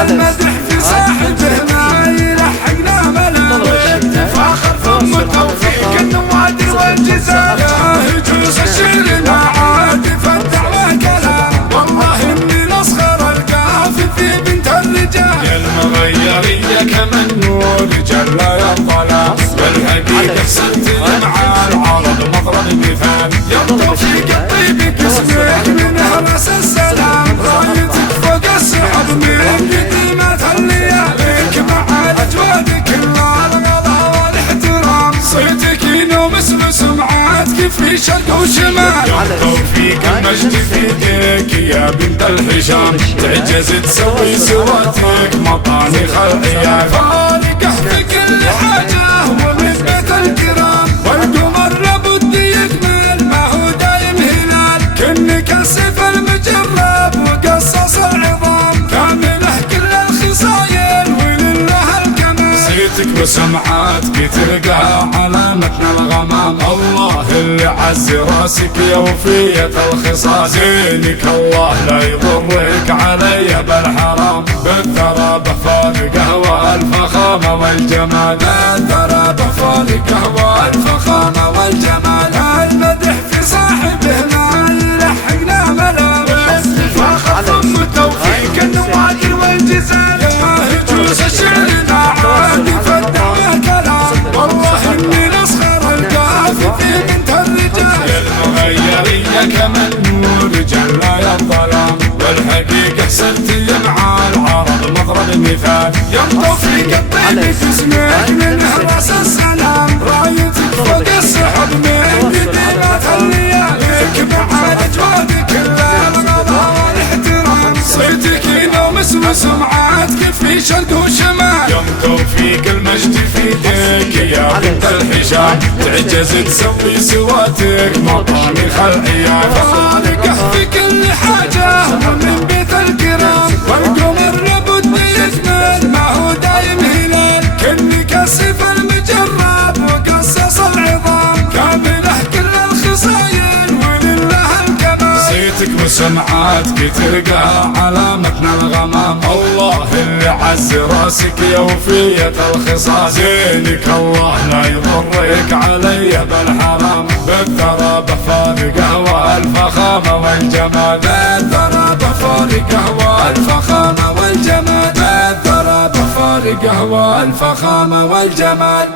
المدح في صاحبه ما يلحقنا ملامح فاخر ثم توفيق النوادر والجزاء يجوز الشعر ما عاد يفتح وكلام والله اني نصغر القافي في بنت الرجال يا المغيرية كما النور جل يا الظلام والحقيقة صرت مع العرب مضرب مثال يا توفيق الطيب اسمك من هرس السلام رايتك فوق السحب من قديمة اللياليك مع اجوادك الغضا والاحترام صيتك ينومس بسمعاتك في شرق وشمال يا توفيق المجد في يديك يا بنت الهشام تعجز تسوي سواتك مطاني خلقيا فارقه في كل حاجه ومن بيت الكرام والقمر لابد يكمل ما هو دايم هلال كنك السيف المجرب وقصص العظام كامله كل الخصايل ولله الكمال صيتك وسمعاتك تلقى علامتنا الغمام الله اللي عز راسك يا وفية الخصال زينك الله لا يضرك علي بالحرام بالثرى فارقه والفخامة والجمال بالثرى فارقه والفخامة والجمال المدح في صاحبه ما يلحقنا ملامح فاخر ثم التوفيق النوادر والجزال يجوز الشعر ما عاد يفتح وكلام والله اني نصغر القافي في بنت الرجال يا المغيرية كما النور جل يا الظلام والحقيقة صرت مع العرب مضرب مثال يا توفيق الطيب اسمك من هرس السلام رايتك فوق السحب من قديمة اللياليك مع اجوادك الغضا والاحترام صيتك ينومس وسمعاتك في شرق وشمال يا توفيق المجد في يديك يا بنت الهشام تعجز تسوي سواتك مطاني خلقيا فارقه في كل حاجه ومن بيت الكرام والقمر لابد يكمل ما هو دايم هلال كنك السيف المجرب وقصص العظام كامله كل الخصايل ولله الكمال صيتك وسمعاتك تلقى علامتنا الغمام الله اللي عز راسك يا وفية الخصال زينك الله لا يضرك علي بالحرام بالثرى فارقه والفخامة والجمال بالثرى فارقه والفخامة والجمال بالثرى فارقه والفخامة والجمال